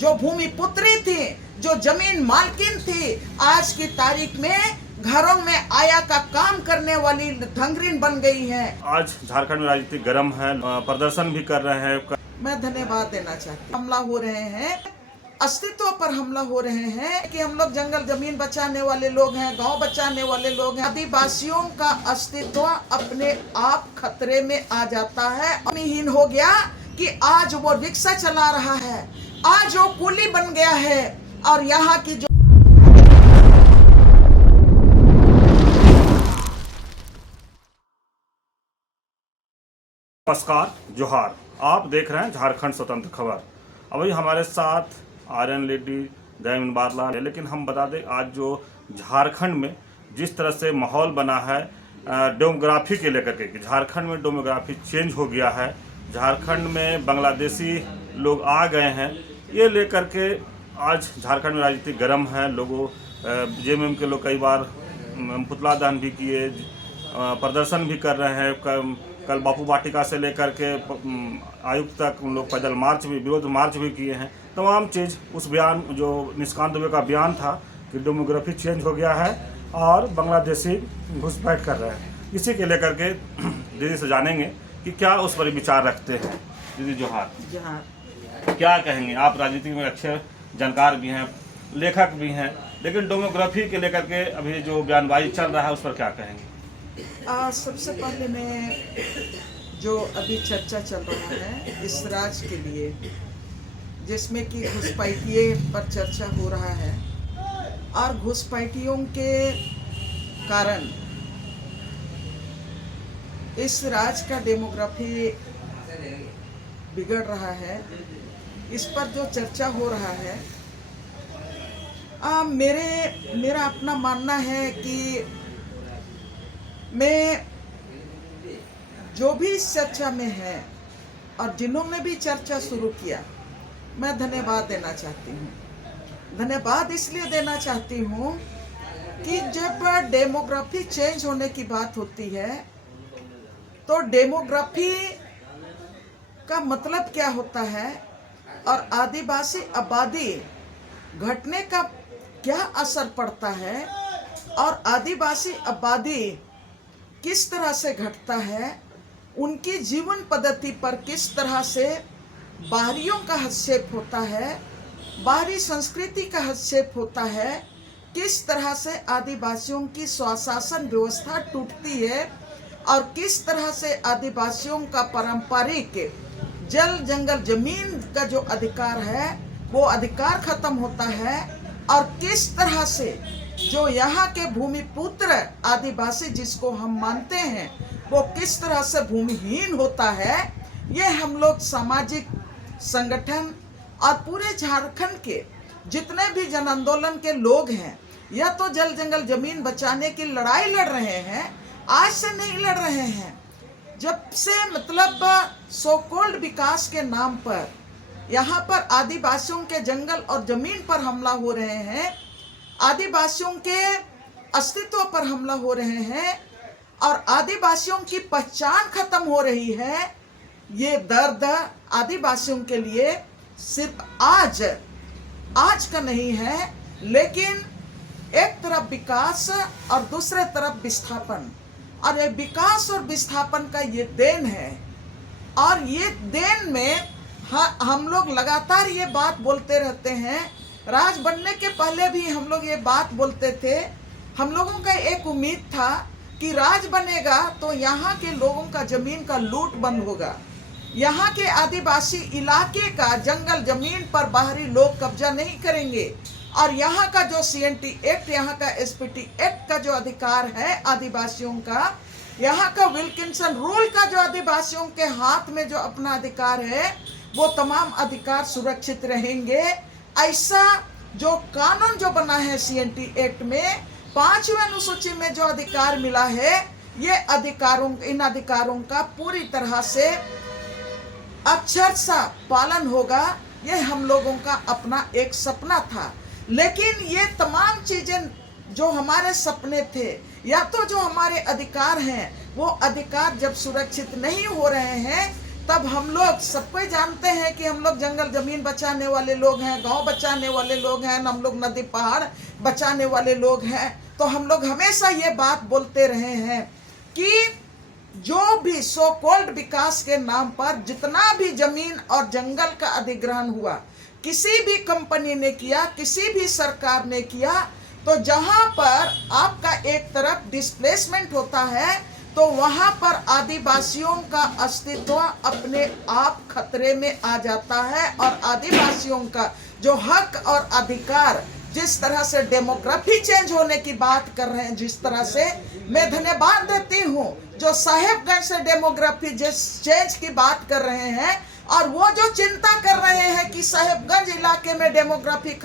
जो भूमि पुत्री थी, जो जमीन मालकिन थी, आज की तारीख में घरों में आया का काम करने वाली धंगरीन बन गई है। आज झारखंड में राजनीति गर्म है, प्रदर्शन भी कर रहे हैं। मैं धन्यवाद देना चाहती हूँ। हमला हो रहे हैं, अस्तित्व पर हमला हो रहे हैं कि हम लोग जंगल जमीन बचाने वाले लोग हैं, गांव बचाने वाले लोग हैं। आदिवासियों का अस्तित्व अपने आप खतरे में आ जाता है। हीन हो गया कि आज वो रिक्शा चला रहा है, आज वो कुली बन गया है। और यहाँ की जो नमस्कार, जोहार। आप देख रहे हैं झारखंड स्वतंत्र खबर। अभी हमारे साथ आर्यन लेडी दयानंद बारला है, लेकिन हम बता दें आज जो झारखंड में जिस तरह से माहौल बना है डेमोग्राफी के लेकर के, झारखंड में डेमोग्राफी चेंज हो गया है, झारखंड में बांग्लादेशी लोग आ गए हैं, ये लेकर के आज झारखंड में राजनीति गर्म है। लोगों जेएमएम के लोग कई बार पुतला दहन भी किए, प्रदर्शन भी कर रहे हैं। कल बापू वाटिका से लेकर के आयुक्त तक उन लोग पैदल मार्च भी, विरोध मार्च भी किए हैं। तमाम चीज़ उस बयान जो निशिकांत दुबे का बयान था कि डेमोग्राफी चेंज हो गया है और बांग्लादेशी घुसपैठ कर रहे हैं, इसी के लेकर के दीदी से जानेंगे कि क्या उस पर विचार रखते हैं। दीदी जोहार, क्या कहेंगे? आप राजनीति में अच्छे जानकार भी हैं, लेखक भी हैं, लेकिन डेमोग्राफी के लेकर के अभी जो बयानबाजी चल रहा है उस पर क्या कहेंगे? सबसे पहले मैं जो अभी चर्चा चल रहा है इस राज्य के लिए, जिसमें कि घुसपैठिये पर चर्चा हो रहा है और घुसपैठियों के कारण इस राज्य का डेमोग्राफी बिगड़ रहा है, इस पर जो चर्चा हो रहा है, मेरा अपना मानना है कि मैं जो भी इस चर्चा में है और जिन्होंने भी चर्चा शुरू किया, मैं धन्यवाद देना चाहती हूँ। धन्यवाद इसलिए देना चाहती हूँ कि जब डेमोग्राफी चेंज होने की बात होती है तो डेमोग्राफी का मतलब क्या होता है और आदिवासी आबादी घटने का क्या असर पड़ता है और आदिवासी आबादी किस तरह से घटता है, उनकी जीवन पद्धति पर किस तरह से बाहरियों का हस्तक्षेप होता है, बाहरी संस्कृति का हस्तक्षेप होता है, किस तरह से आदिवासियों की स्वशासन व्यवस्था टूटती है और किस तरह से आदिवासियों का पारंपरिक जल जंगल जमीन का जो अधिकार है वो अधिकार खत्म होता है और किस तरह से जो यहाँ के भूमिपुत्र आदिवासी जिसको हम मानते हैं वो किस तरह से भूमिहीन होता है। ये हम लोग सामाजिक संगठन और पूरे झारखंड के जितने भी जन आंदोलन के लोग हैं, या तो जल जंगल जमीन बचाने की लड़ाई लड़ रहे हैं, आज से नहीं लड़ रहे हैं, जब से मतलब सो कॉल्ड विकास के नाम पर यहाँ पर आदिवासियों के जंगल और जमीन पर हमला हो रहे हैं, आदिवासियों के अस्तित्व पर हमला हो रहे हैं और आदिवासियों की पहचान खत्म हो रही है। ये दर्द आदिवासियों के लिए सिर्फ आज का नहीं है, लेकिन एक तरफ विकास और दूसरे तरफ विस्थापन, और ये विकास और विस्थापन का ये देन है। और ये देन में हम लोग लगातार ये बात बोलते रहते हैं। राज बनने के पहले भी हम लोग ये बात बोलते थे। हम लोगों का एक उम्मीद था कि राज बनेगा तो यहाँ के लोगों का जमीन का लूट बंद होगा, यहाँ के आदिवासी इलाके का जंगल जमीन पर बाहरी लोग कब्जा नहीं करेंगे और यहाँ का जो CNT एक्ट, यहाँ का SPT एक्ट का जो अधिकार है आदिवासियों का, यहाँ का विल्किंसन रूल का जो आदिवासियों के हाथ में जो अपना अधिकार है, वो तमाम अधिकार सुरक्षित रहेंगे। ऐसा जो कानून जो बना है CNT एक्ट में 5वीं अनुसूची में जो अधिकार मिला है, ये इन अधिकारों का पूरी तरह से अक्षरशः पालन होगा। ये हम लोगों का अपना एक सपना था, लेकिन ये तमाम चीजें जो हमारे सपने थे या तो जो हमारे अधिकार हैं, वो अधिकार जब सुरक्षित नहीं हो रहे हैं, तब हम लोग सबको जानते हैं कि हम लोग जंगल जमीन बचाने वाले लोग हैं, गांव बचाने वाले लोग हैं, हम लोग नदी पहाड़ बचाने वाले लोग हैं। तो हम लोग हमेशा ये बात बोलते रहे हैं कि जो भी सो कॉल्ड विकास के नाम पर जितना भी जमीन और जंगल का अधिग्रहण हुआ, किसी भी कंपनी ने किया, किसी भी सरकार ने किया, तो जहां पर आपका एक तरफ डिस्प्लेसमेंट होता है तो वहां पर आदिवासियों का अस्तित्व अपने आप खतरे में आ जाता है। और आदिवासियों का जो हक और अधिकार, जिस तरह से डेमोग्राफी चेंज होने की बात कर रहे हैं, जिस तरह से मैं धन्यवाद देती हूँ जो साहेबगंज से डेमोग्राफी चेंज की बात कर रहे हैं, और वो जो चिंता कर रहे हैं कि साहेबगंज इलाके में डेमोग्राफी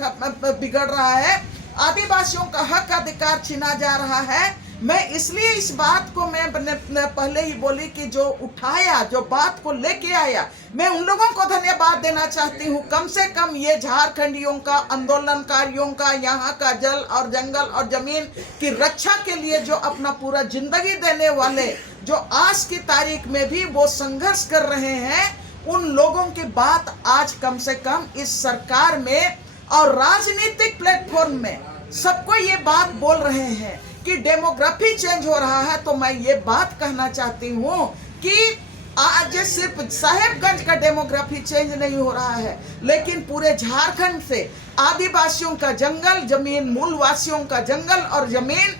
बिगड़ रहा है, आदिवासियों का हक अधिकार छीना जा रहा है। मैं इसलिए इस बात को मैं पहले ही बोली कि जो उठाया, जो बात को लेके आया, मैं उन लोगों को धन्यवाद देना चाहती हूँ। कम से कम ये झारखंडियों का, आंदोलनकारियों का, यहाँ का जल और जंगल और जमीन की रक्षा के लिए जो अपना पूरा जिंदगी देने वाले, जो आज की तारीख में भी वो संघर्ष कर रहे हैं, उन लोगों की बात आज कम से कम इस सरकार में और राजनीतिक प्लेटफॉर्म में सबको ये बात बोल रहे हैं कि डेमोग्राफी चेंज हो रहा है। तो मैं ये बात कहना चाहती हूँ कि आज सिर्फ साहेबगंज का डेमोग्राफी चेंज नहीं हो रहा है, लेकिन पूरे झारखंड से आदिवासियों का जंगल जमीन, मूलवासियों का जंगल और जमीन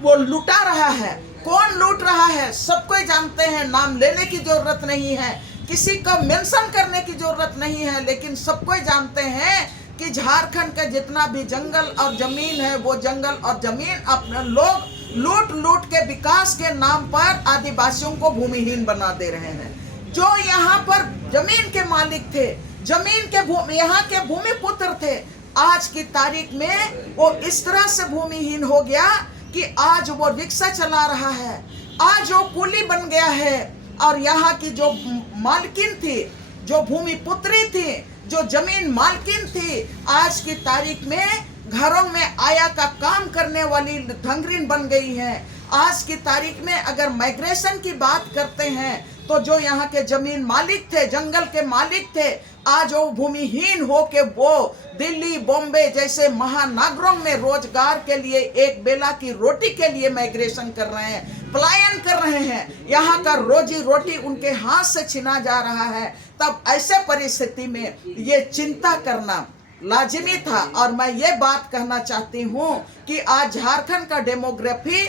वो लुटा रहा है। कौन लूट रहा है सबको जानते हैं, नाम लेने की जरूरत नहीं है, किसी को मेंशन करने की जरूरत नहीं है, लेकिन सबको जानते हैं कि झारखंड का जितना भी जंगल और जमीन है, वो जंगल और जमीन अपने लोग लूट लूट के विकास के नाम पर आदिवासियों को भूमिहीन बना दे रहे हैं। जो यहाँ पर जमीन के मालिक थे, जमीन के यहाँ के भूमि पुत्र थे, आज की तारीख में वो इस तरह से भूमिहीन हो गया कि आज वो रिक्शा चला रहा है, आज वो कुली बन गया है। और यहाँ की जो मालकिन थी, जो भूमि पुत्री थी, जो जमीन मालकिन थी, आज की तारीख में घरों में आया का काम करने वाली ढंगरीन बन गई है। आज की तारीख में अगर माइग्रेशन की बात करते हैं तो जो यहाँ के जमीन मालिक थे, जंगल के मालिक थे, आज वो भूमिहीन हो के वो दिल्ली, बॉम्बे जैसे महानगरों में रोजगार के लिए, एक बेला की रोटी के लिए माइग्रेशन कर रहे हैं, पलायन कर रहे हैं। यहाँ का रोजी रोटी उनके हाथ से छीना जा रहा है। तब ऐसे परिस्थिति में ये चिंता करना लाजिमी था। और मैं ये बात कहना चाहती हूँ कि आज झारखंड का डेमोग्राफी,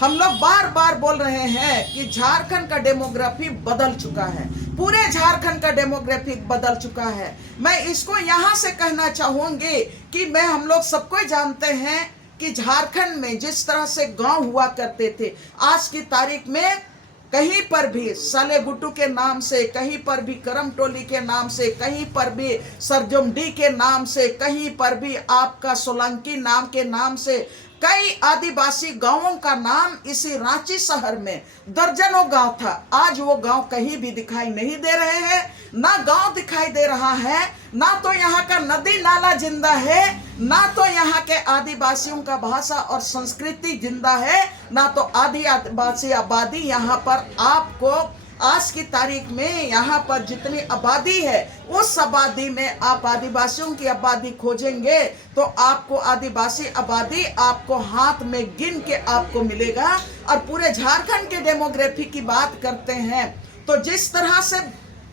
हम लोग बार बार बोल रहे हैं कि झारखंड का डेमोग्राफी बदल चुका है, पूरे झारखंड का डेमोग्राफी बदल चुका है। मैं इसको यहाँ से कहना चाहूंगी कि हम लोग सबको जानते हैं कि झारखंड में जिस तरह से गांव हुआ करते थे, आज की तारीख में कहीं पर भी साले गुट्टू के नाम से, कहीं पर भी करम टोली के नाम से, कहीं पर भी सरजुमडी के नाम से, कहीं पर भी आपका सोलंकी नाम के नाम से कई आदिवासी गांवों का नाम इसी रांची शहर में दर्जनों गांव था। आज वो गांव कहीं भी दिखाई नहीं दे रहे हैं, ना गांव दिखाई दे रहा है, ना तो यहाँ का नदी नाला जिंदा है, ना तो यहाँ के आदिवासियों का भाषा और संस्कृति जिंदा है, ना तो आदिवासी आबादी यहाँ पर आपको आज की तारीख में यहाँ पर जितनी आबादी है उस आबादी में आप आदिवासियों की आबादी खोजेंगे तो आपको आदिवासी आबादी आपको हाथ में गिन के आपको मिलेगा। और पूरे झारखंड के डेमोग्राफी की बात करते हैं तो जिस तरह से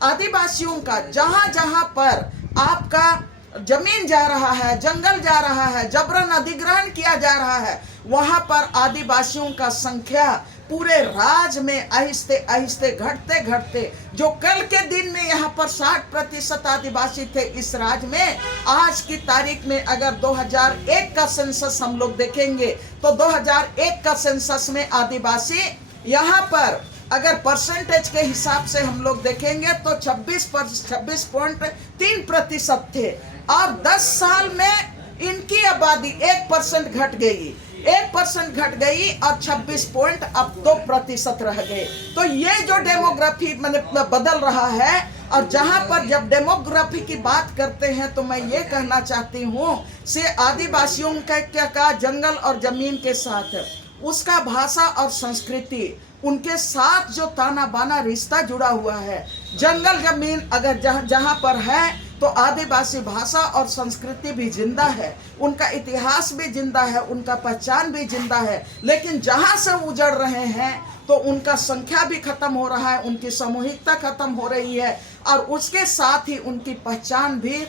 आदिवासियों का जहां जहां पर आपका जमीन जा रहा है, जंगल जा रहा है, जबरन अधिग्रहण किया जा रहा है, वहां पर आदिवासियों का संख्या पूरे राज्य में आहिस्ते आहिस्ते घटते घटते, जो कल के दिन में यहाँ पर 60% आदिवासी थे इस राज्य में, आज की तारीख में अगर 2001 का सेंसस हम लोग देखेंगे तो 2001 का सेंसस में आदिवासी यहाँ पर अगर परसेंटेज के हिसाब से हम लोग देखेंगे तो 26.3% थे। और 10 साल में इनकी आबादी 1% घट गई, 1% घट गई और 26.2% रह गए। तो ये जो डेमोग्राफी बदल रहा है, और जहां पर जब डेमोग्राफी की बात करते हैं तो मैं ये कहना चाहती हूँ से आदिवासियों का जंगल और जमीन के साथ उसका भाषा और संस्कृति उनके साथ जो ताना बाना रिश्ता जुड़ा हुआ है, जंगल जमीन अगर जहाँ पर है तो आदिवासी भाषा और संस्कृति भी जिंदा है, उनका इतिहास भी जिंदा है, उनका पहचान भी जिंदा है। लेकिन जहाँ से उजड़ रहे हैं तो उनका संख्या भी खत्म हो रहा है, उनकी सामूहिकता खत्म हो रही है, और उसके साथ ही उनकी पहचान भी,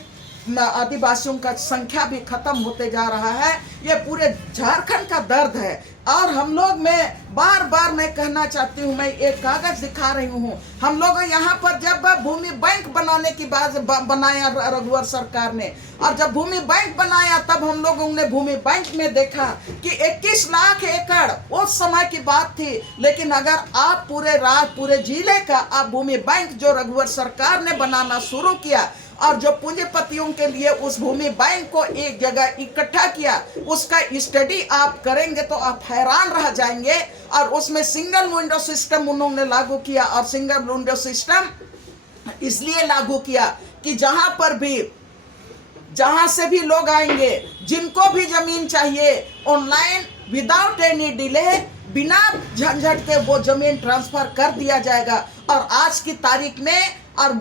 आदिवासियों का संख्या भी खत्म होते जा रहा है। ये पूरे झारखंड का दर्द है। और हम लोग, मैं बार बार मैं कहना चाहती हूँ, मैं एक कागज दिखा रही हूँ, हम लोग यहाँ पर जब भूमि बैंक बनाने की बात बनाया रघुवर सरकार ने, और जब भूमि बैंक बनाया तब हम लोगों ने भूमि बैंक में देखा कि 21 लाख एकड़ उस समय की बात थी। लेकिन अगर आप पूरे जिले का आप भूमि बैंक जो रघुवर सरकार ने बनाना शुरू किया और जो पूंजीपतियों के लिए उस भूमि बैंक को एक जगह इकट्ठा किया, उसका स्टडी आप करेंगे तो आप हैरान रह जाएंगे। और उसमें सिंगल विंडो सिस्टम उन्होंने लागू किया, और सिंगल विंडो सिस्टम इसलिए लागू किया कि जहां से भी लोग आएंगे, जिनको भी जमीन चाहिए, ऑनलाइन विदाउट एनी डिले, बिना झंझट के वो जमीन ट्रांसफर कर दिया जाएगा। और आज की तारीख में, और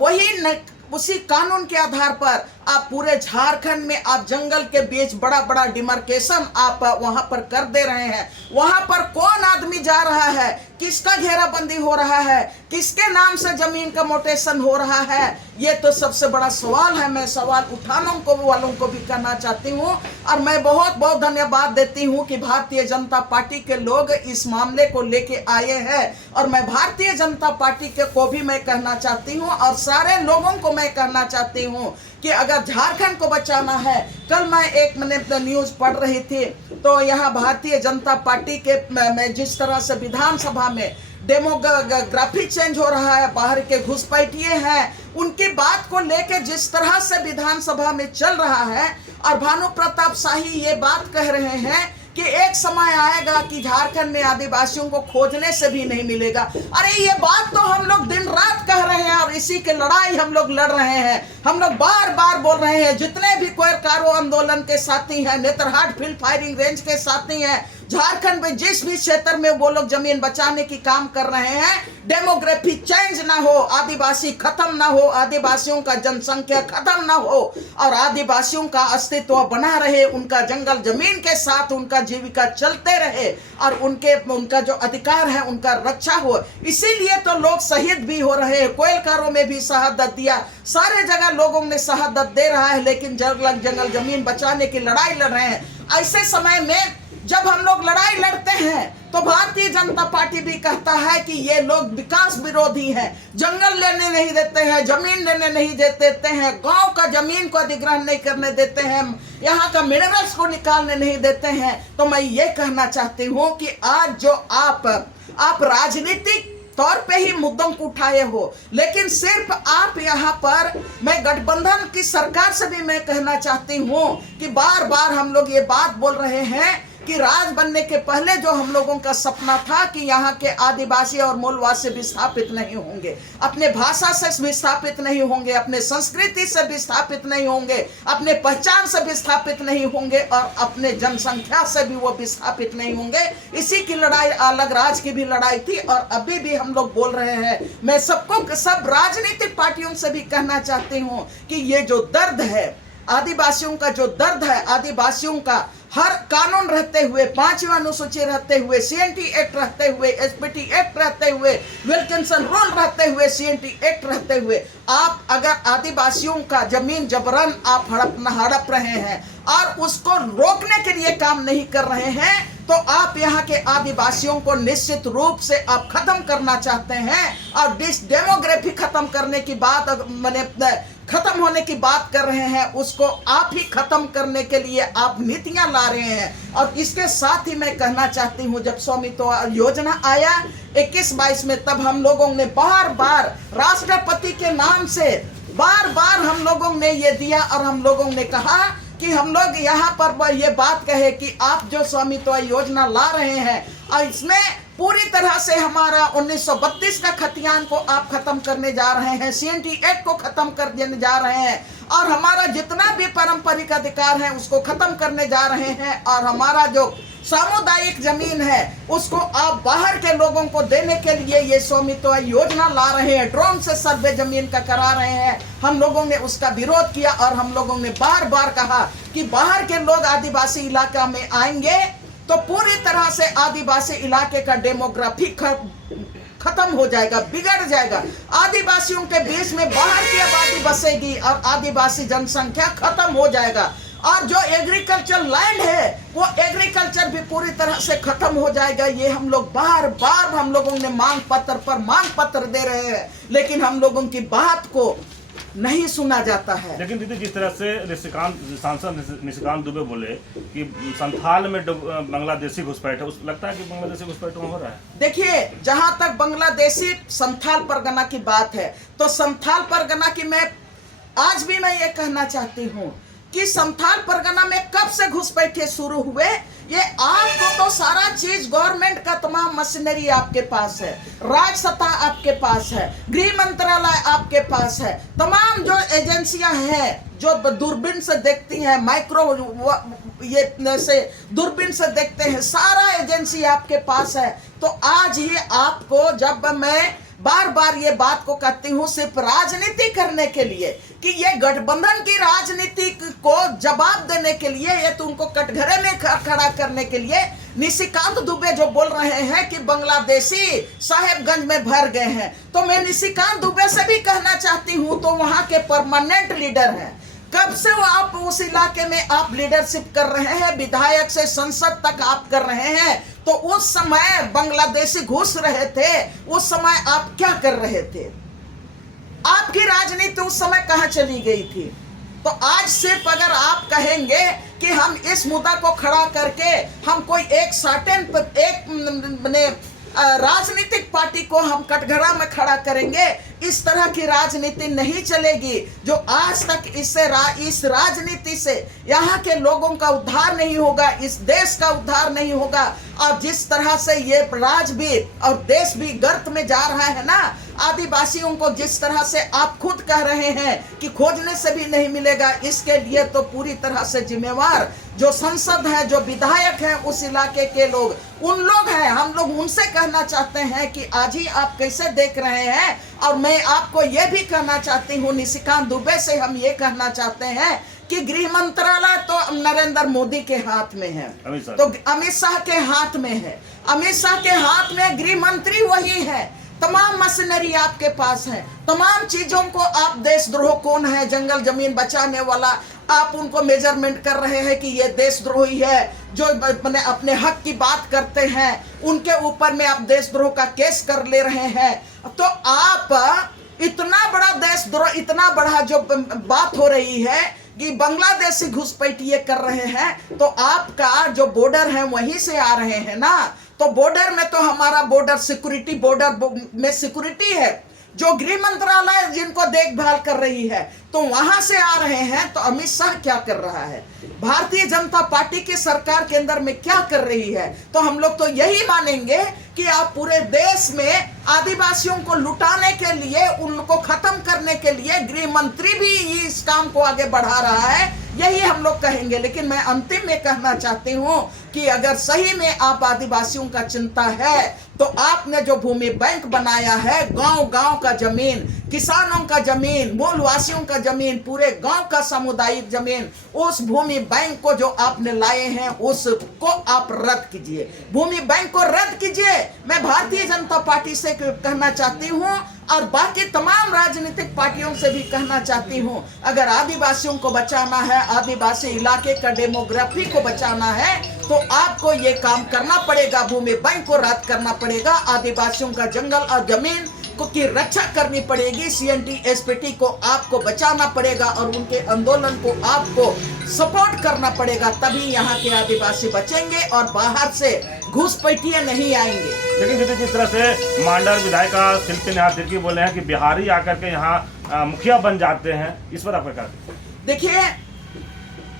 उसी कानून के आधार पर आप पूरे झारखंड में आप जंगल के बीच बड़ा बड़ा डिमार्केशन आप वहां पर कर दे रहे हैं। वहां पर कौन आदमी जा रहा है, किसका घेराबंदी हो रहा है, किसके नाम से जमीन का मोटेशन हो रहा है, ये तो सबसे बड़ा सवाल है। मैं सवाल उठाने वालों को भी करना चाहती हूँ, और मैं बहुत बहुत धन्यवाद देती हूँ कि भारतीय जनता पार्टी के लोग इस मामले को लेके आए हैं। और मैं भारतीय जनता पार्टी को भी मैं कहना चाहती हूँ, और सारे लोगों को मैं कहना चाहती हूँ कि अगर झारखंड को बचाना है, कल मैं एक न्यूज पढ़ रही थी, तो यहाँ भारतीय जनता पार्टी के में जिस तरह से विधानसभा में डेमोग्राफी चेंज हो रहा है, बाहर के घुसपैठिए हैं, उनकी बात को लेकर जिस तरह से विधानसभा में चल रहा है, और भानु प्रताप शाही ये बात कह रहे हैं कि एक समय आएगा कि झारखंड में आदिवासियों को खोजने से भी नहीं मिलेगा। अरे ये बात तो हम लोग दिन रात कह रहे हैं, और इसी के लड़ाई हम लोग लड़ रहे हैं। हम लोग बार बार बोल रहे हैं, जितने भी कारो आंदोलन के साथी हैं, नेतरहाट फील्ड फायरिंग रेंज के साथी हैं, झारखंड में जिस भी क्षेत्र में वो लोग जमीन बचाने की काम कर रहे हैं, डेमोग्राफी चेंज ना हो, आदिवासी खत्म ना हो, आदिवासियों का जनसंख्या खत्म ना हो, और आदिवासियों का अस्तित्व बना रहे, उनका जंगल जमीन के साथ उनका जीविका चलते रहे, और उनका जो अधिकार है उनका रक्षा हो। इसीलिए तो लोग शहीद भी हो रहे हैं। कोयलकारों में भी शहादत दिया, सारे जगह लोगों ने शहादत दे रहा है, लेकिन जंगल जमीन बचाने की लड़ाई लड़ रहे हैं। ऐसे समय में जब हम लोग लड़ाई लड़ते हैं तो भारतीय जनता पार्टी भी कहता है कि ये लोग विकास विरोधी हैं, जंगल लेने नहीं देते हैं, जमीन लेने नहीं देते हैं, गांव का जमीन को अधिग्रहण नहीं करने देते हैं, यहाँ का मिनरल्स को निकालने नहीं देते हैं। तो मैं ये कहना चाहती हूँ कि आज जो आप राजनीतिक तौर पे ही मुद्दों को उठाए हो, लेकिन सिर्फ आप यहाँ पर, मैं गठबंधन की सरकार से भी मैं कहना चाहती हूँ कि बार बार हम लोग ये बात बोल रहे हैं कि राज बनने के पहले जो हम लोगों का सपना था कि यहाँ के आदिवासी और मूलवासी विस्थापित नहीं होंगे, अपने भाषा से विस्थापित नहीं होंगे, अपने संस्कृति से विस्थापित नहीं होंगे, अपने पहचान से विस्थापित नहीं होंगे, और अपने जनसंख्या से भी वो विस्थापित नहीं होंगे। इसी की लड़ाई अलग राज की भी लड़ाई थी, और अभी भी हम लोग बोल रहे हैं। मैं सब राजनीतिक पार्टियों से भी कहना चाहती हूँ कि ये जो दर्द है, आदिवासियों का जो दर्द है, आदिवासियों का हर कानून रहते हुए, 5वीं अनुसूची रहते हुए, CNT एक्ट रहते हुए, SPT एक्ट रहते हुए, विल्किंसन रूल रहते हुए, CNT एक्ट रहते हुए, आप अगर आदिवासियों का जमीन जबरन आप हड़प रहे हैं और उसको रोकने के लिए काम नहीं कर रहे हैं, तो आप यहाँ के आदिवासियों को निश्चित रूप से आप खत्म करना चाहते हैं। और डेमोग्राफी खत्म करने की बात, खत्म होने की बात कर रहे हैं, उसको आप ही खत्म करने के लिए आप नीतियां ला रहे हैं। और इसके साथ ही मैं कहना चाहती हूँ, जब स्वामित्व योजना आया 21-22 में, तब हम लोगों ने बार बार राष्ट्रपति के नाम से बार बार हम लोगों ने ये दिया, और हम लोगों ने कहा कि हम लोग यहाँ पर ये बात कहे कि आप जो स्वामित्व योजना ला रहे हैं, और इसमें पूरी तरह से हमारा 1932 का खतियान को आप खत्म करने जा रहे हैं, CNT एक्ट को खत्म कर देने जा रहे हैं, और हमारा जितना भी पारंपरिक अधिकार है उसको खत्म करने जा रहे हैं, और हमारा जो सामुदायिक जमीन है उसको आप बाहर के लोगों को देने के लिए ये स्वामित्व योजना ला रहे हैं, ड्रोन से सर्वे जमीन का करा रहे हैं। हम लोगों ने उसका विरोध किया और हम लोगों ने बार बार कहा कि बाहर के लोग आदिवासी इलाका में आएंगे तो पूरी तरह से आदिवासी इलाके का डेमोग्राफी खत्म हो जाएगा, बिगड़ जाएगा। आदिवासियों के बीच में बाहर की आबादी बसेगी और आदिवासी जनसंख्या खत्म हो जाएगा, और जो एग्रीकल्चर लैंड है वो एग्रीकल्चर भी पूरी तरह से खत्म हो जाएगा। ये हम लोग बार बार हम लोगों ने मांग पत्र पर मांग पत्र दे रहे हैं, लेकिन हम लोगों की बात को नहीं सुना जाता है। लेकिन दीदी, जिस तरह से सांसद निशिकांत दुबे बोले कि संथाल में बांग्लादेशी घुसपैठ है, लगता है कि बांग्लादेशी घुसपैठ वहाँ हो रहा है? देखिए, जहां तक बांग्लादेशी संथाल परगना की बात है तो संथाल परगना की मैं आज भी मैं ये कहना चाहती हूँ कि संथाल परगना में कब से घुसपैठे शुरू हुए। ये आपको तो सारा चीज गवर्नमेंट का तमाम मशीनरी आपके पास है, राज सत्ता आपके पास है, गृह मंत्रालय आपके पास है, तमाम जो एजेंसियां हैं जो दूरबीन से देखती हैं, माइक्रो ये से दूरबीन से देखते हैं, सारा एजेंसी आपके पास है। तो आज ही आपको, जब मैं बार बार ये बात को कहती हूँ सिर्फ राजनीति करने के लिए कि ये गठबंधन की राजनीति को जवाब देने के लिए, ये तो उनको कटघरे में खड़ा करने के लिए निशिकांत दुबे जो बोल रहे हैं कि बांग्लादेशी साहेबगंज में भर गए हैं, तो मैं निशिकांत दुबे से भी कहना चाहती हूँ, तो वहां के परमानेंट लीडर हैं, कब से वो आप उस इलाके में आप लीडरशिप कर रहे हैं, विधायक से संसद तक आप कर रहे हैं, तो उस समय बांग्लादेशी घुस रहे थे, उस समय आप क्या कर रहे थे? आपकी राजनीति उस समय कहां चली गई थी? तो आज सिर्फ अगर आप कहेंगे कि हम इस मुद्दा को खड़ा करके हम कोई एक सर्टेन राजनीतिक पार्टी को हम कटघरा में खड़ा करेंगे, इस तरह की राजनीति नहीं चलेगी। जो आज तक इस राजनीति से यहाँ के लोगों का उद्धार नहीं होगा, इस देश का उद्धार नहीं होगा। और जिस तरह से ये राज भी और देश भी गर्त में जा रहा है ना, आदिवासियों को जिस तरह से आप खुद कह रहे हैं कि खोजने से भी नहीं मिलेगा, इसके लिए तो पूरी तरह से जिम्मेवार जो संसद है, जो विधायक हैं उस इलाके के लोग, उन लोग हैं। हम लोग उनसे कहना चाहते हैं कि आज ही आप कैसे देख रहे हैं। और मैं आपको ये भी कहना चाहती हूँ, निशिकांत दुबे से हम ये कहना चाहते हैं कि गृह मंत्रालय तो नरेंद्र मोदी के हाथ में है, तो अमित शाह के हाथ में है, अमित शाह के हाथ में गृह मंत्री वही है, तमाम मशीनरी आपके पास है, तमाम चीजों को आप, देशद्रोह कौन है, जंगल जमीन बचाने वाला, आप उनको मेजरमेंट कर रहे हैं कि ये देशद्रोही है, जो अपने हक की बात करते हैं उनके ऊपर में आप देशद्रोह का केस कर ले रहे हैं। तो आप इतना बड़ा देशद्रोह, इतना बड़ा जो बात हो रही है कि बांग्लादेशी घुसपैठिए कर रहे हैं, तो आपका जो बॉर्डर है वहीं से आ रहे हैं ना, तो बॉर्डर में तो हमारा बॉर्डर सिक्योरिटी, बॉर्डर में सिक्योरिटी है जो गृह मंत्रालय जिनको देखभाल कर रही है, तो वहां से आ रहे हैं। तो अमित शाह क्या कर रहा है, भारतीय जनता पार्टी की सरकार केंद्र में क्या कर रही है? तो हम लोग तो यही मानेंगे कि आप पूरे देश में आदिवासियों को लुटाने के लिए, उनको खत्म करने के लिए गृह मंत्री भी इस काम को आगे बढ़ा रहा है, यही हम लोग कहेंगे। लेकिन मैं अंतिम में कहना चाहती हूँ कि अगर सही में आप आदिवासियों का चिंता है तो आपने जो भूमि बैंक बनाया है, गांव गांव का जमीन, किसानों का जमीन, मूलवासियों का जमीन, पूरे गांव का सामुदायिक जमीन, उस भूमि बैंक को जो आपने लाए हैं उसको आप रद्द कीजिए, भूमि बैंक को रद्द कीजिए। मैं भारतीय जनता पार्टी से कहना चाहती हूँ और बाकी तमाम राजनीतिक पार्टियों से भी कहना चाहती हूँ, अगर आदिवासियों को बचाना है, आदिवासी इलाके का डेमोग्राफी को बचाना है, तो आपको ये काम करना पड़ेगा, भूमि बैंक को रद्द करना पड़ेगा, आदिवासियों का जंगल और जमीन को की रक्षा करनी पड़ेगी, CNT SPT को आपको बचाना पड़ेगा और उनके आंदोलन को आपको सपोर्ट करना पड़ेगा, तभी यहाँ के आदिवासी बचेंगे और बाहर से घुसपैठिए नहीं आएंगे। लेकिन जिस तरह से मांडर विधायिका शिल्पी नेहा तिर्की बोले हैं कि बिहारी आकर के यहाँ मुखिया बन जाते हैं, इस पर आपका क्या? देखिए,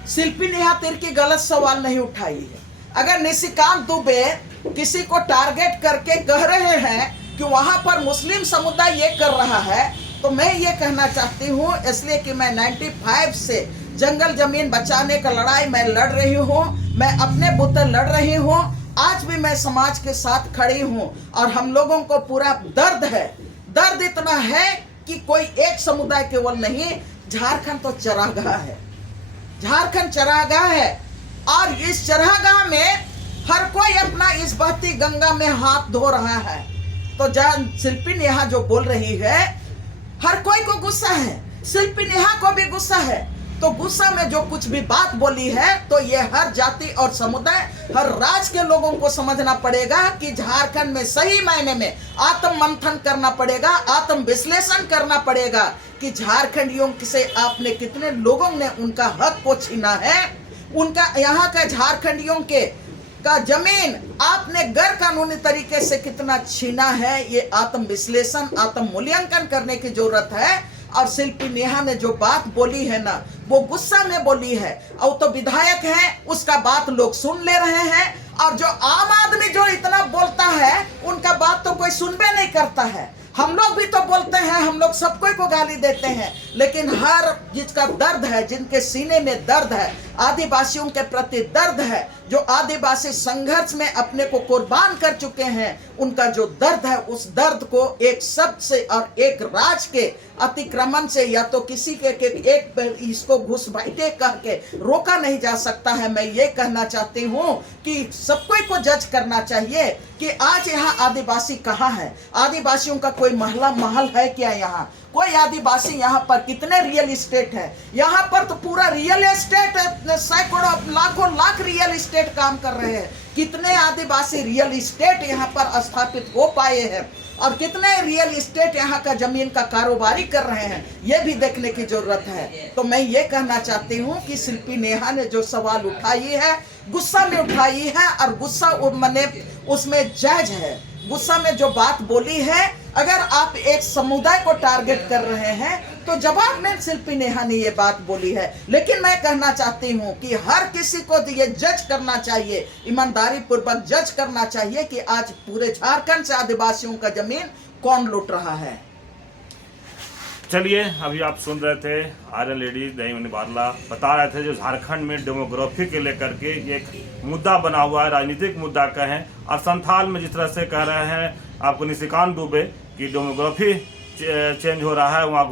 शिल्पी नेहा तिर्की गलत सवाल नहीं उठाई है। अगर निशिकांत दुबे किसी को टारगेट करके कह रहे हैं कि वहां पर मुस्लिम समुदाय ये कर रहा है, तो मैं ये कहना चाहती हूँ, इसलिए कि मैं 95 से जंगल जमीन बचाने का लड़ाई मैं लड़ रही हूँ, मैं अपने बुते लड़ रही हूँ, आज भी मैं समाज के साथ खड़ी हूँ। और हम लोगों को पूरा दर्द है, दर्द इतना है कि कोई एक समुदाय केवल नहीं, झारखंड तो चरागाह है, झारखंड चरागाह है। और इस चरागाह में हर कोई अपना इस बहती गंगा में हाथ धो रहा है। तो जहाँ शिल्पी नेहा जो बोल रही है, हर कोई को गुस्सा है, शिल्पी नेहा को भी गुस्सा है। तो गुस्सा में जो कुछ भी बात बोली है, तो ये हर जाति और समुदाय, हर राज्य के लोगों को समझना पड़ेगा कि झारखंड में सही मायने में आत्म मंथन करना पड़ेगा, आत्म विश्लेषण करना पड़ेगा कि झारखंडियों से आपने कितने लोगों ने उनका हक को छीना है, उनका यहाँ का झारखंडियों के का जमीन आपने गैर कानूनी तरीके से कितना छीना है। ये आत्म विश्लेषण, आत्म मूल्यांकन करने की जरूरत है। और शिल्पी नेहा ने जो बात बोली है ना, वो गुस्सा में बोली है, और तो विधायक है, उसका बात लोग सुन ले रहे हैं। और जो आम आदमी जो इतना बोलता है, उनका बात तो कोई सुनबे नहीं करता है। हम लोग भी तो बोलते हैं, हम लोग सबको को गाली देते हैं, लेकिन हर जिसका दर्द है, जिनके सीने में दर्द है, आदिवासियों के प्रति दर्द है, जो आदिवासी संघर्ष में अपने को कुर्बान कर चुके हैं, उनका जो दर्द है, उस दर्द को एक शब्द से और एक राज के अतिक्रमण से या तो किसी के एक इसको घुसपैठे कह के रोका नहीं जा सकता है। मैं ये कहना चाहती हूँ कि सबको को जज करना चाहिए कि आज यहाँ आदिवासी कहाँ है, आदिवासियों का कोई महल है क्या? यहाँ कोई आदिवासी, यहाँ पर कितने रियल एस्टेट है, यहाँ पर तो पूरा रियल एस्टेट, सैकड़ों लाखों लाख रियल एस्टेट काम कर रहे हैं। कितने आदिवासी रियल एस्टेट यहाँ पर स्थापित हो पाए हैं, और कितने रियल एस्टेट यहाँ का जमीन का कारोबारी कर रहे हैं, ये भी देखने की जरूरत है। तो मैं ये कहना चाहती हूँ कि शिल्पी नेहा ने जो सवाल उठाई है, गुस्सा में उठाई है, और गुस्सा मैंने उसमें जायज है। गुस्सा में जो बात बोली है, अगर आप एक समुदाय को टारगेट कर रहे हैं, तो जवाब में शिल्पी नेहा ने ये बात बोली है। लेकिन मैं कहना चाहती हूँ कि हर किसी को ये जज करना चाहिए, ईमानदारी पूर्वक जज करना चाहिए कि आज पूरे झारखंड से आदिवासियों का जमीन कौन लूट रहा है। चलिए, अभी आप सुन रहे थे आर्यन लेडीज दयामणि बारला बता रहे थे जो झारखंड में डेमोग्राफी के लेकर के एक मुद्दा बना हुआ है, राजनीतिक मुद्दा कहें। और संथाल में जिस तरह से कह रहे हैं आपको निशिकांत दुबे कि डेमोग्राफी चेंज हो रहा है, वहाँ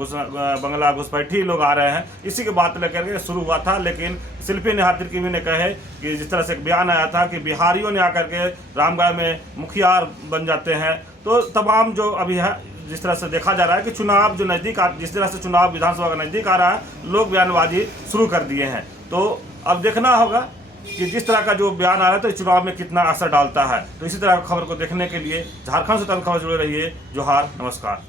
बंगला घुसपैठी लोग आ रहे हैं, इसी की बात लेकर के शुरू हुआ था। लेकिन शिल्पी नेहा तिर्की ने कहे कि जिस तरह से एक बयान आया था कि बिहारियों ने आकर के रामगढ़ में मुखिया बन जाते हैं, तो तमाम जो अभी है, जिस तरह से देखा जा रहा है कि चुनाव जो नज़दीक जिस तरह से चुनाव विधानसभा का नज़दीक आ रहा है, लोग बयानबाजी शुरू कर दिए हैं। तो अब देखना होगा कि जिस तरह का जो बयान आ रहा है तो चुनाव में कितना असर डालता है। तो इसी तरह की खबर को देखने के लिए झारखंड स्वतंत्र खबर जुड़े रहिए। जोहार, नमस्कार।